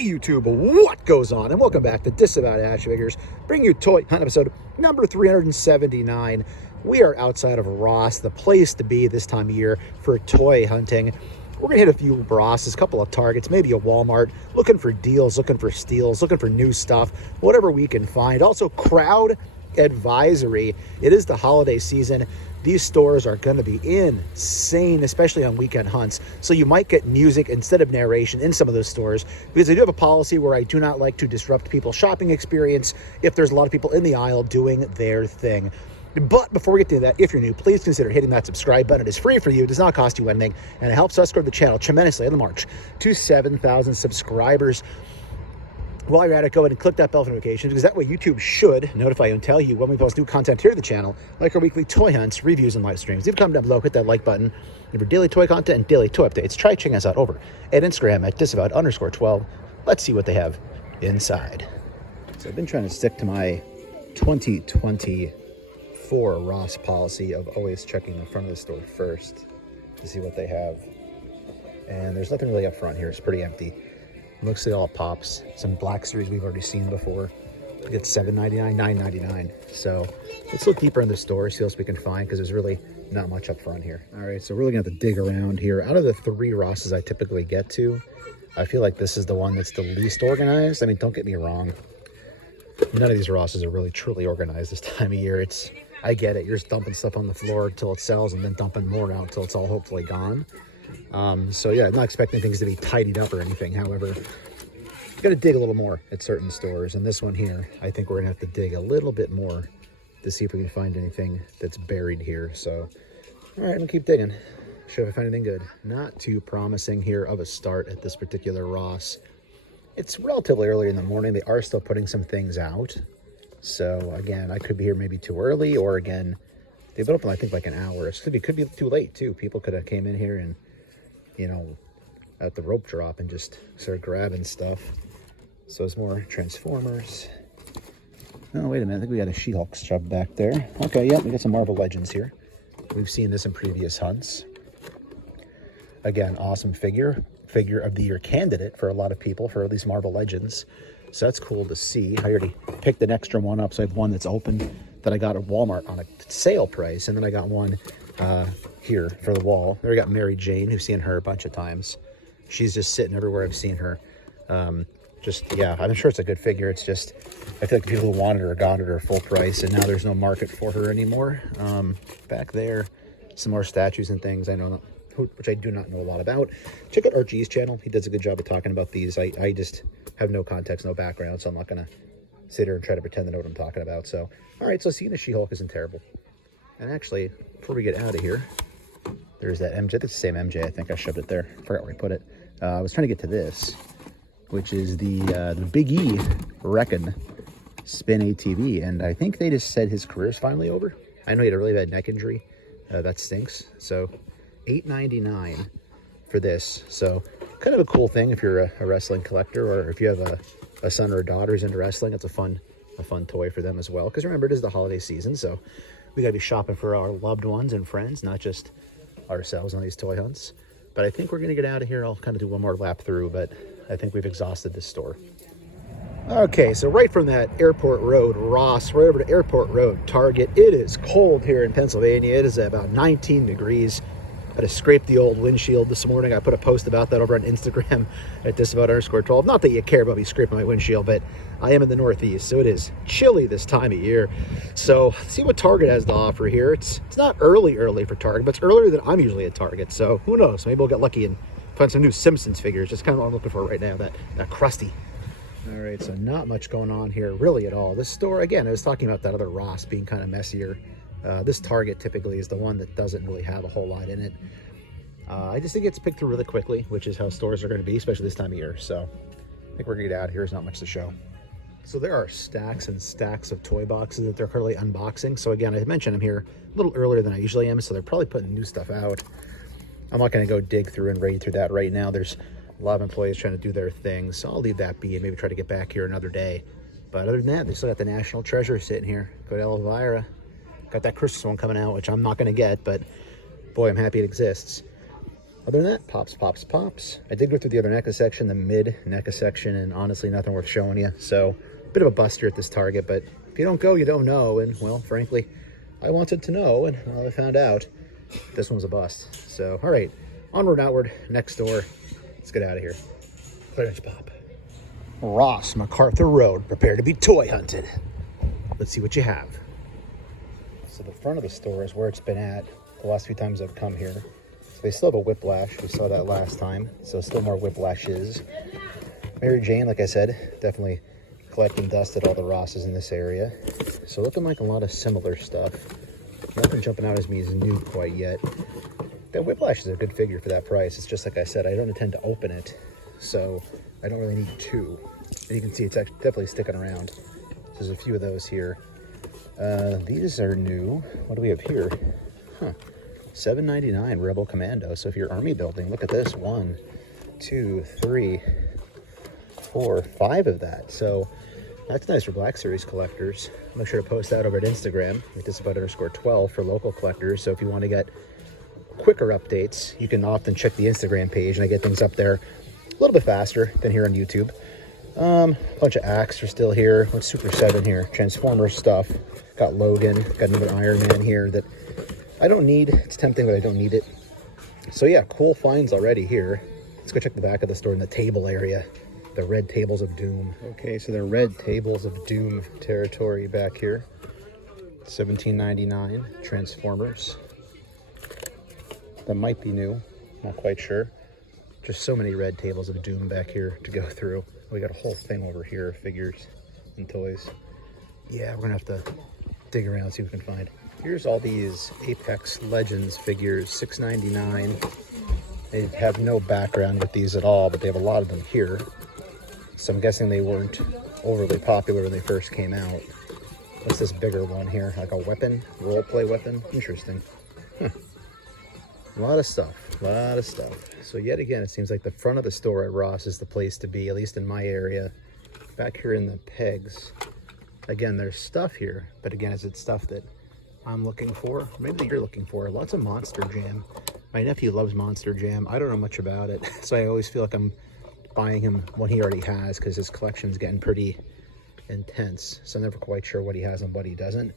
Hey YouTube, what goes on? And welcome back to Disavowed Action Figures, bring you Toy Hunt episode number 379. We are outside of Ross, the place to be this time of year for toy hunting. We're gonna hit a few Rosses, a couple of Targets, maybe a Walmart, looking for deals, looking for steals, looking for new stuff, whatever we can find. Also, crowd advisory. It is the holiday season. These stores are going to be insane, especially on weekend hunts. So you might get music instead of narration in some of those stores, because I do have a policy where I do not like to disrupt people's shopping experience if there's a lot of people in the aisle doing their thing. But before we get to that, if you're new, please consider hitting that subscribe button. It is free for you, it does not cost you anything, and it helps us grow the channel tremendously on the march to 7,000 subscribers. While you're at it, go ahead and click that bell notification, because that way YouTube should notify you and tell you when we post new content here at the channel, like our weekly toy hunts, reviews, and live streams. Leave a comment down below, hit that like button. For daily toy content and daily toy updates, try checking us out over at Instagram at disavowed_12. Let's see what they have inside. So I've been trying to stick to my 2024 Ross policy of always checking the front of the store first to see what they have. And there's nothing really up front here. It's pretty empty. Mostly all pops. Some Black Series we've already seen before. We get $7.99, $9.99. So let's look deeper in the store, see what else we can find, because there's really not much up front here. All right, so we're really gonna have to dig around here. Out of the 3 Rosses I typically get to, I feel like this is the one that's the least organized. I mean, don't get me wrong. None of these Rosses are really truly organized this time of year. I get it. You're just dumping stuff on the floor until it sells and then dumping more out until it's all hopefully gone. So yeah, I'm not expecting things to be tidied up or anything. However, you got to dig a little more at certain stores. And this one here, I think we're gonna have to dig a little bit more to see if we can find anything that's buried here. So, all right, I'm gonna keep digging. Should I find anything good? Not too promising here of a start at this particular Ross. It's relatively early in the morning. They are still putting some things out. So again, I could be here maybe too early, or again, they've been open, I think, like an hour. It could be too late too. People could have came in here and, you know, at the rope drop and just started grabbing stuff. So it's more Transformers. Oh, wait a minute. I think we got a She-Hulk shoved back there. Okay, yeah, we got some Marvel Legends here. We've seen this in previous hunts. Again, awesome figure of the year candidate for a lot of people for at least Marvel Legends. So that's cool to see. I already picked an extra one up. So I have one that's open that I got at Walmart on a sale price. And then I got one here for the wall. There we got Mary Jane, who've seen her a bunch of times. She's just sitting everywhere I've seen her. Yeah, I'm sure it's a good figure. It's just, I feel like the people who wanted her got her full price, and now there's no market for her anymore. Back there, some more statues and things I know, which I do not know a lot about. Check out Archie's channel. He does a good job of talking about these. I just have no context, no background, so I'm not going to sit here and try to pretend to know what I'm talking about. So, all right, so seeing the She-Hulk isn't terrible. And actually, before we get out of here, there's that MJ. It's the same MJ. I think I shoved it there. Forgot where I put it. I was trying to get to this, which is the Big E Reckon Spin ATV. And I think they just said his career's finally over. I know he had a really bad neck injury. That stinks. So $8.99 for this. So kind of a cool thing if you're a wrestling collector, or if you have a son or a daughter who's into wrestling. It's a fun toy for them as well. Because remember, it is the holiday season, so we got to be shopping for our loved ones and friends, not just ourselves on these toy hunts. But I think we're going to get out of here. I'll kind of do one more lap through, but I think we've exhausted this store. Okay, so right from that Airport Road Ross, right over to Airport Road Target. It is cold here in Pennsylvania. It is about 19 degrees. I had to scrape the old windshield this morning. I put a post about that over on Instagram at disavowed_12. Not that you care about me scraping my windshield, but I am in the Northeast, so it is chilly this time of year. So let's see what Target has to offer here. It's not early for Target, but it's earlier than I'm usually at Target. So who knows? Maybe we'll get lucky and find some new Simpsons figures. Just kind of what I'm looking for right now, that crusty. All right, so not much going on here really at all. This store, again, I was talking about that other Ross being kind of messier. This Target typically is the one that doesn't really have a whole lot in it. I just think it's picked through really quickly, which is how stores are going to be, especially this time of year. So I think we're going to get out of here. There's not much to show. So there are stacks and stacks of toy boxes that they're currently unboxing. So again, I mentioned I'm here a little earlier than I usually am, so they're probably putting new stuff out. I'm not going to go dig through and raid through that right now. There's a lot of employees trying to do their thing, so I'll leave that be and maybe try to get back here another day. But other than that, they still got the National Treasure sitting here. Go to Elvira. Got that Christmas one coming out, which I'm not going to get, but boy, I'm happy it exists. Other than that, pops, pops, pops. I did go through the other NECA section, the mid NECA section, and honestly, nothing worth showing you. So, a bit of a buster at this Target, but if you don't go, you don't know. And, well, frankly, I wanted to know, and well, I found out this one was a bust. So, all right, onward, outward, next door. Let's get out of here. Clearance pop. Ross, MacArthur Road, prepare to be toy hunted. Let's see what you have. So the front of the store is where it's been at the last few times I've come here. So they still have a Whiplash. We saw that last time. So still more Whiplashes. Mary Jane, like I said, definitely collecting dust at all the Rosses in this area. So looking like a lot of similar stuff. Nothing jumping out as me as new quite yet. That Whiplash is a good figure for that price. It's just like I said, I don't intend to open it. So I don't really need two. And you can see it's actually definitely sticking around. So there's a few of those here. These are new. What do we have here? Huh. $7.99 Rebel Commando. So if you're army building, look at this. 1, 2, 3, 4, 5 of that. So that's nice for Black Series collectors. Make sure to post that over at Instagram at Disavowed_12 for local collectors. So if you want to get quicker updates, you can often check the Instagram page, and I get things up there a little bit faster than here on YouTube. A bunch of Axe are still here. What's Super 7 here? Transformers stuff. Got Logan. Got another Iron Man here that I don't need. It's tempting, but I don't need it. So yeah, cool finds already here. Let's go check the back of the store in the table area. The Red Tables of Doom. Okay, so the Red Tables of Doom territory back here. $17.99. Transformers. That might be new. Not quite sure. Just so many Red Tables of Doom back here to go through. We got a whole thing over here, figures and toys. Yeah, we're gonna have to dig around and see what we can find. Here's all these Apex Legends figures, $6.99. They have no background with these at all, but they have a lot of them here. So I'm guessing they weren't overly popular when they first came out. What's this bigger one here? Like a weapon? Role-play weapon? Interesting. Huh. A lot of stuff. A lot of stuff. So yet again, it seems like the front of the store at Ross is the place to be, at least in my area. Back here in the pegs. Again, there's stuff here, but again, is it stuff that I'm looking for? Maybe that you're looking for. Lots of Monster Jam. My nephew loves Monster Jam. I don't know much about it, so I always feel like I'm buying him what he already has because his collection's getting pretty intense. So I'm never quite sure what he has and what he doesn't.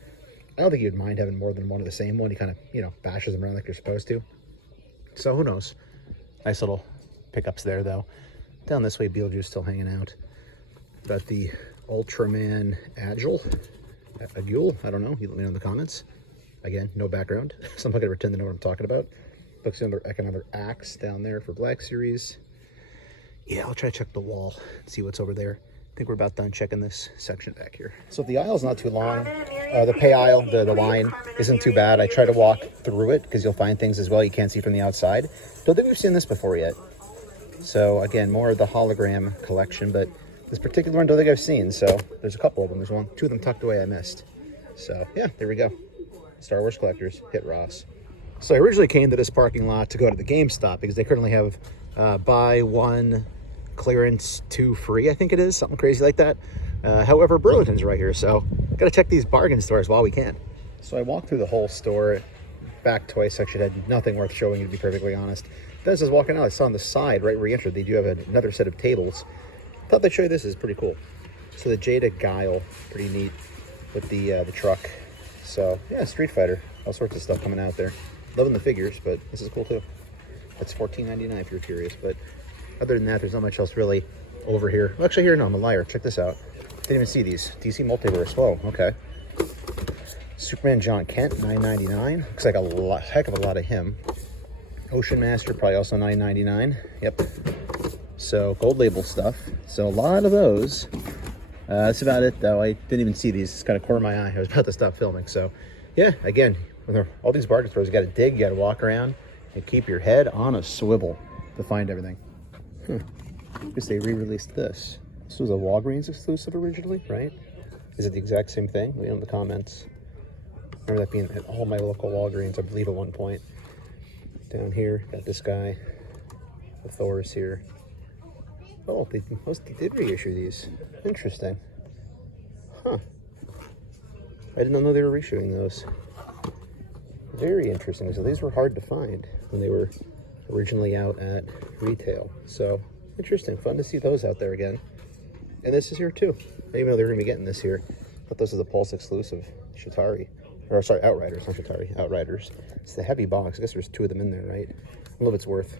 I don't think you'd mind having more than one of the same one. He kind of, you know, bashes them around like you're supposed to. So who knows? Nice little pickups there, though. Down this way, Beetlejuice still hanging out. Got the Ultraman Agile. I don't know. You let me know in the comments. Again, no background. So I'm not going to pretend to know what I'm talking about. Looks like another Axe down there for Black Series. Yeah, I'll try to check the wall and see what's over there. I think we're about done checking this section back here. So if the aisle's not too long, the pay aisle, the line isn't too bad. I try to walk through it because you'll find things as well you can't see from the outside. Don't think we've seen this before yet. So again, more of the hologram collection, but this particular one, don't think I've seen. So there's a couple of them. There's two of them tucked away I missed. So yeah, there we go. Star Wars collectors, hit Ross. So I originally came to this parking lot to go to the GameStop because they currently have buy one, clearance 2 free, I think it is, something crazy like that. However, Burlington's right here, so gotta check these bargain stores while we can. So I walked through the whole store. Back toy section had nothing worth showing you, to be perfectly honest. Then as I was walking out, I saw on the side, right where you entered, they do have another set of tables. Thought they'd show you this. Is pretty cool. So the Jada Guile, pretty neat with the truck. So yeah, Street Fighter, all sorts of stuff coming out there. Loving the figures, but this is cool too. That's $14.99 if you're curious. But other than that, there's not much else really over here. Well, actually, here, no, I'm a liar. Check this out. Didn't even see these. DC Multiverse. Whoa, okay. Superman John Kent, $9.99. Looks like a heck of a lot of him. Ocean Master, probably also $9.99. Yep. So gold label stuff. So a lot of those. That's about it, though. I didn't even see these. It's kind of caught my eye. I was about to stop filming. So yeah, again, with all these bargain stores, you got to dig, you got to walk around, and keep your head on a swivel to find everything. I guess they re-released this. This was a Walgreens exclusive originally, right? Is it the exact same thing? Leave it in the comments. Remember that being at all my local Walgreens, I believe, at one point. Down here, got this guy. The Thor's here. Oh, they did reissue these. Interesting. Huh. I did not know they were reissuing those. Very interesting. So these were hard to find when they were originally out at retail. So interesting, fun to see those out there again. And this is here too. I didn't even know they were gonna be getting this here. I thought this was a Pulse exclusive, Shatari. Or sorry, Outriders, not Shatari, Outriders. It's the heavy box. I guess there's 2 of them in there, right? I don't know if it's worth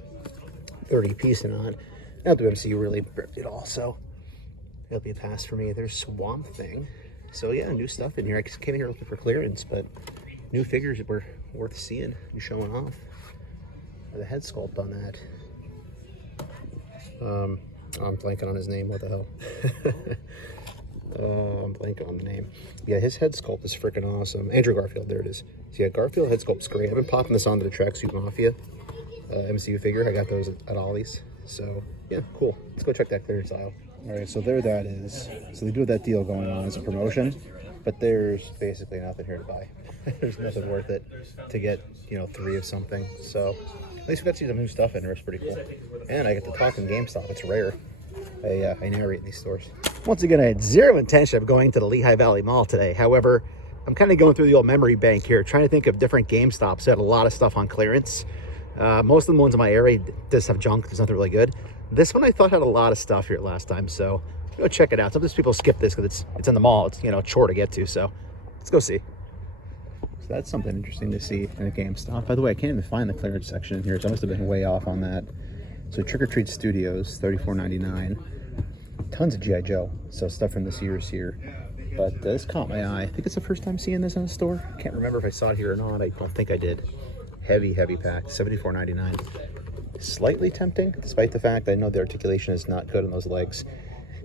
30 piece or not. Not the MCU really ripped it all, so it'll be a pass for me. There's Swamp Thing. So yeah, new stuff in here. I came in here looking for clearance, but new figures that were worth seeing and showing off. The head sculpt on that. I'm blanking on his name. What the hell? I'm blanking on the name. Yeah, his head sculpt is freaking awesome. Andrew Garfield, there it is. So yeah, Garfield head sculpt's great. I've been popping this onto the Tracksuit Mafia MCU figure. I got those at Ollie's. So yeah, cool. Let's go check that clearance aisle. All right, so there that is. So they do have that deal going on as a promotion, but there's basically nothing here to buy. There's nothing worth it to get, you know, 3 of something. So at least we got to see some new stuff in there. It's pretty cool. And I get to talk in GameStop. It's rare. I narrate in these stores. Once again, I had zero intention of going to the Lehigh Valley Mall today. However, I'm kind of going through the old memory bank here, trying to think of different GameStops that had a lot of stuff on clearance. Most of the ones in my area just have junk. There's nothing really good. This one I thought had a lot of stuff here last time, so go check it out. Sometimes people skip this because it's in the mall. It's, you know, a chore to get to, so let's go see. So that's something interesting to see in a GameStop. By the way, I can't even find the clearance section in here, so I must have been way off on that. So Trick or Treat Studios, $34.99. Tons of G.I. Joe, so stuff from this year's here. But this caught my eye. I think it's the first time seeing this in a store. Can't remember if I saw it here or not. I don't think I did. Heavy pack, $74.99. Slightly tempting, despite the fact I know the articulation is not good on those legs.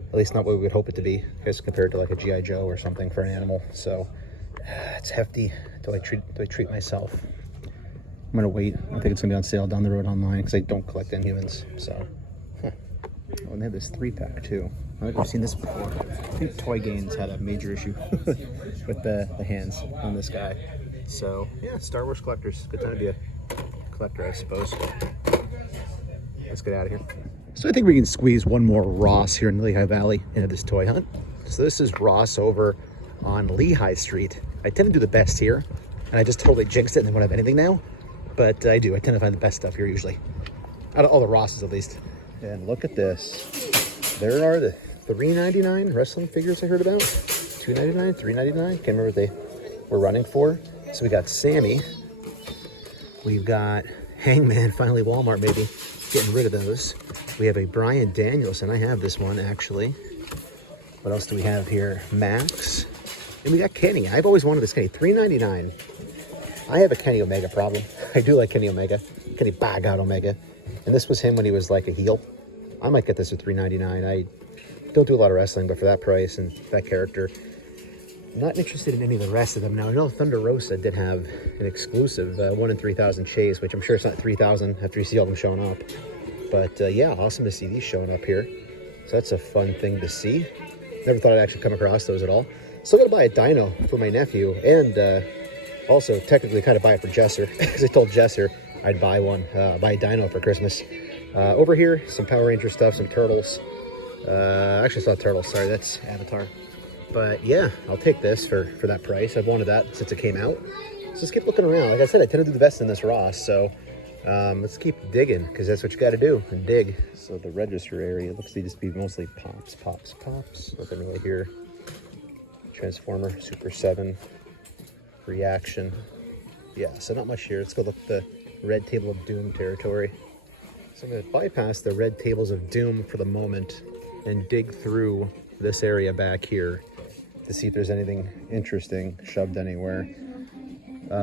At least not what we would hope it to be, I guess, compared to like a G.I. Joe or something for an animal. So it's hefty. Do I treat myself? I'm gonna wait. I think it's gonna be on sale down the road online because I don't collect Inhumans. So, Oh, and they have this 3-pack too. I think I've seen this before. I think Toy Gains had a major issue with the hands on this guy. So yeah, Star Wars collectors. Good time to be a collector, I suppose. Let's get out of here. So I think we can squeeze one more Ross here in Lehigh Valley into this toy hunt. So this is Ross over on Lehigh Street. I tend to do the best here, and I just totally jinxed it and they won't have anything now. But I do. I tend to find the best stuff here usually. Out of all the Rosses, at least. And look at this. There are the $3.99 wrestling figures I heard about. $2.99, $3.99. Can't remember what they were running for. So we got Sammy. We've got Hangman, finally Walmart maybe, getting rid of those. We have a Bryan Danielson. I have this one actually. What else do we have here? Max. And we got Kenny. I've always wanted this Kenny. $3.99. I have a Kenny Omega problem. I do like Kenny Omega. Kenny Bag-Out Omega. And this was him when he was like a heel. I might get this at $3.99. I don't do a lot of wrestling, but for that price and that character, I'm not interested in any of the rest of them. Now, I know Thunder Rosa did have an exclusive 1 in 3,000 chase, which I'm sure it's not 3,000 after you see all them showing up. But yeah, awesome to see these showing up here. So that's a fun thing to see. Never thought I'd actually come across those at all. Still gotta buy a dino for my nephew, and also technically kind of buy it for Jesser, because I told Jesser I'd buy one, buy a dino for Christmas. Over here, some Power Ranger stuff, some Turtles. Actually, it's not Turtles, sorry, that's Avatar. But yeah, I'll take this for that price. I've wanted that since it came out. So let's keep looking around. Like I said, I tend to do the best in this Ross, so let's keep digging, because that's what you got to do, and dig. So the register area looks to just be mostly pops. Nothing really here. Transformer, Super 7, Reaction. Yeah, so not much here. Let's go look at the Red Table of Doom territory. So I'm going to bypass the Red Tables of Doom for the moment and dig through this area back here to see if there's anything interesting shoved anywhere.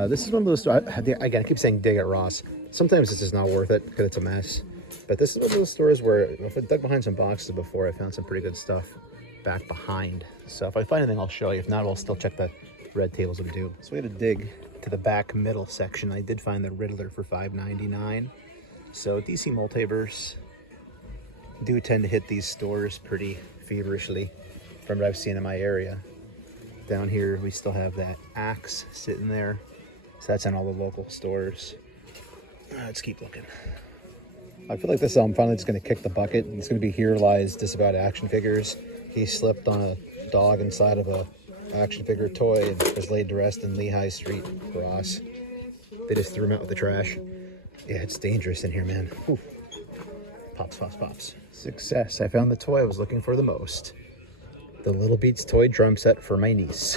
This is one of those, again, I keep saying dig at Ross. Sometimes it's just not worth it because it's a mess. But this is one of those stores where if I dug behind some boxes before, I found some pretty good stuff back behind. So if I find anything, I'll show you. If not, I'll still check the Red Tables of Doom. So we had to dig to the back middle section. I did find the Riddler for $5.99. So DC Multiverse do tend to hit these stores pretty feverishly from what I've seen in my area. Down here, we still have that Axe sitting there. So that's in all the local stores. Let's keep looking. I feel like this I'm finally just going to kick the bucket. It's going to be Here Lies Disavowed action figures. He slipped on a dog inside of a action figure toy and was laid to rest in Lehigh Street, Ross. They just threw him out with the trash. Yeah, it's dangerous in here, man. Whew. Pops, pops, pops. Success. I found the toy I was looking for the most. The Little Beats toy drum set for my niece.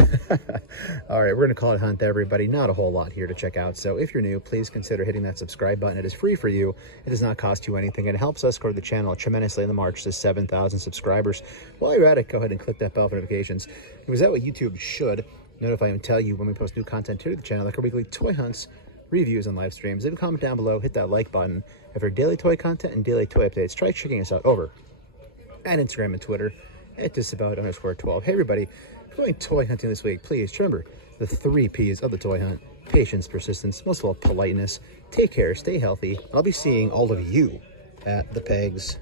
All right, we're going to call it a hunt there, everybody. Not a whole lot here to check out. So if you're new, please consider hitting that subscribe button. It is free for you. It does not cost you anything. And it helps us grow the channel tremendously in the march to 7,000 subscribers. While you're at it, go ahead and click that bell for notifications. Because that way YouTube should notify and tell you when we post new content to the channel, like our weekly toy hunts, reviews, and live streams. Leave a comment down below. Hit that like button. If you're daily toy content and daily toy updates, try checking us out over at Instagram and Twitter at Disavowed_12. Hey everybody, if you're going toy hunting this week, please remember the 3 P's of the toy hunt: patience, persistence, most of all politeness. Take care, stay healthy. I'll be seeing all of you at the pegs.